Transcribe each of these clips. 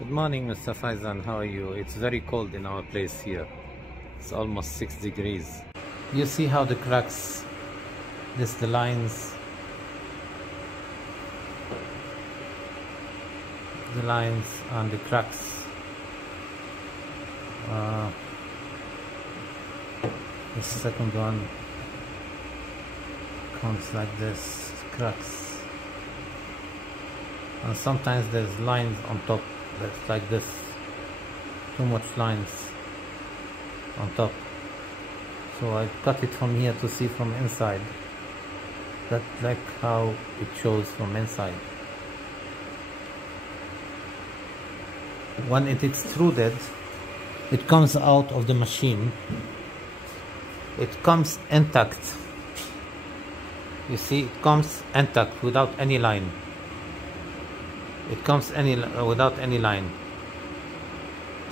Good morning, Mr. Faizan. How are you? It's very cold in our place here. It's almost 6 degrees. You see how the cracks, the lines and the cracks. The second one comes like this, cracks. And sometimes there's lines on top. That's like this, too much lines on top. So I cut it from here to see from inside. That's like how it shows from inside. When it extruded, it comes out of the machine. It comes intact. You see, it comes intact without any line. It comes without any line.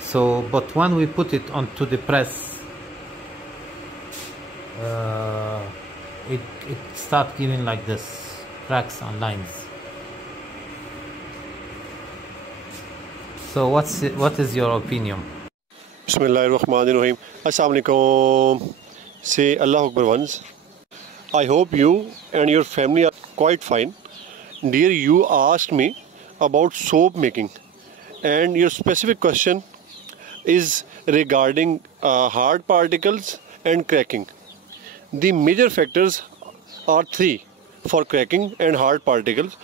So, but when we put it onto the press, it starts giving like this, cracks and lines. So what is your opinion? Bismillahirrahmanirrahim. Assalamu alaikum. Say Allah Akbar once. I hope you and your family are quite fine. Dear, you asked me about soap making, and your specific question is regarding hard particles and cracking. The major factors are three for cracking and hard particles.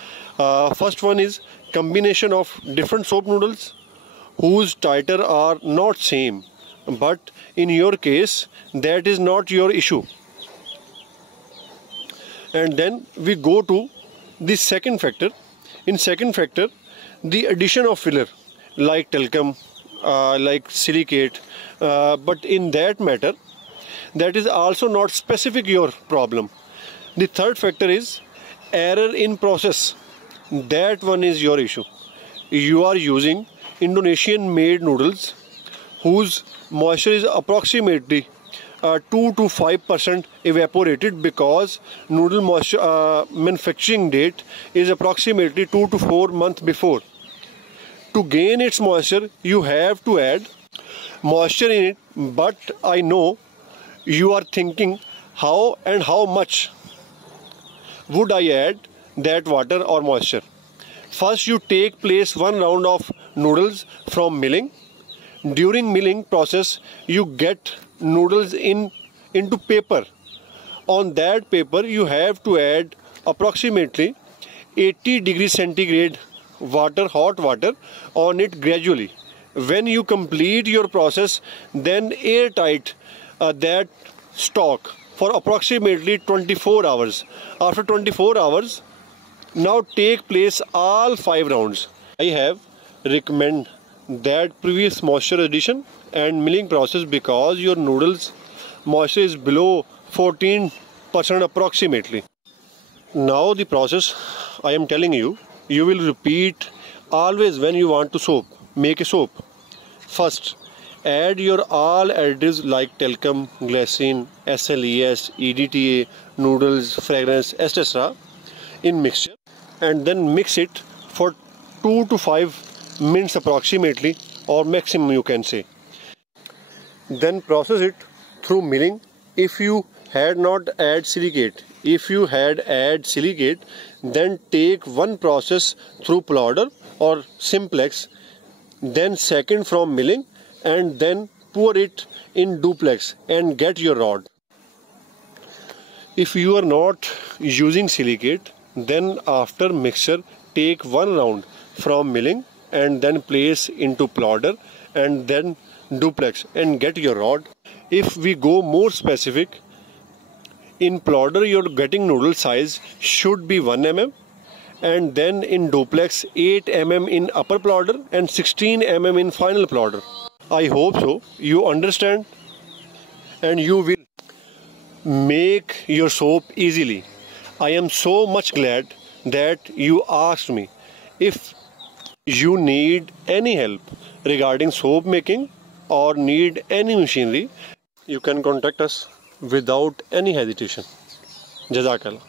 First one is combination of different soap noodles whose title are not same, but in your case that is not your issue. And then we go to the second factor. In second factor, the addition of filler like talcum, like silicate, but in that matter, that is also not specific your problem. The third factor is error in process. That one is your issue. You are using Indonesian made noodles whose moisture is approximately 2 to 5% evaporated, because noodle moisture manufacturing date is approximately 2 to 4 months before. To gain its moisture, you have to add moisture in it, but I know you are thinking how and how much would I add that water or moisture. First, you take place one round of noodles from milling. During milling process, you get noodles into paper. On that paper, you have to add approximately 80 degrees centigrade water, hot water on it gradually. When you complete your process, then airtight that stock for approximately 24 hours. After 24 hours, now take place all 5 rounds. I have recommend that previous moisture addition and milling process, because your noodles moisture is below 14% approximately. Now the process I am telling you, you will repeat always when you want to make a soap. First, add your all additives like talcum, glycerin, SLES, EDTA, noodles, fragrance, etc. in mixture, and then mix it for 2 to 5 minutes approximately, or maximum you can say. Then process it through milling. If you had not add silicate, then take one process through plodder or simplex, then second from milling, and then pour it in duplex and get your rod. If you are not using silicate, then after mixture take one round from milling and then place into plodder and then duplex and get your rod. If we go more specific, in plodder your getting noodle size should be 1 mm, and then in duplex 8 mm in upper plodder and 16 mm in final plodder. I hope so you understand and you will make your soap easily. I am so much glad that you asked me. If you need any help regarding soap making or need any machinery, you can contact us without any hesitation. Jazakallah.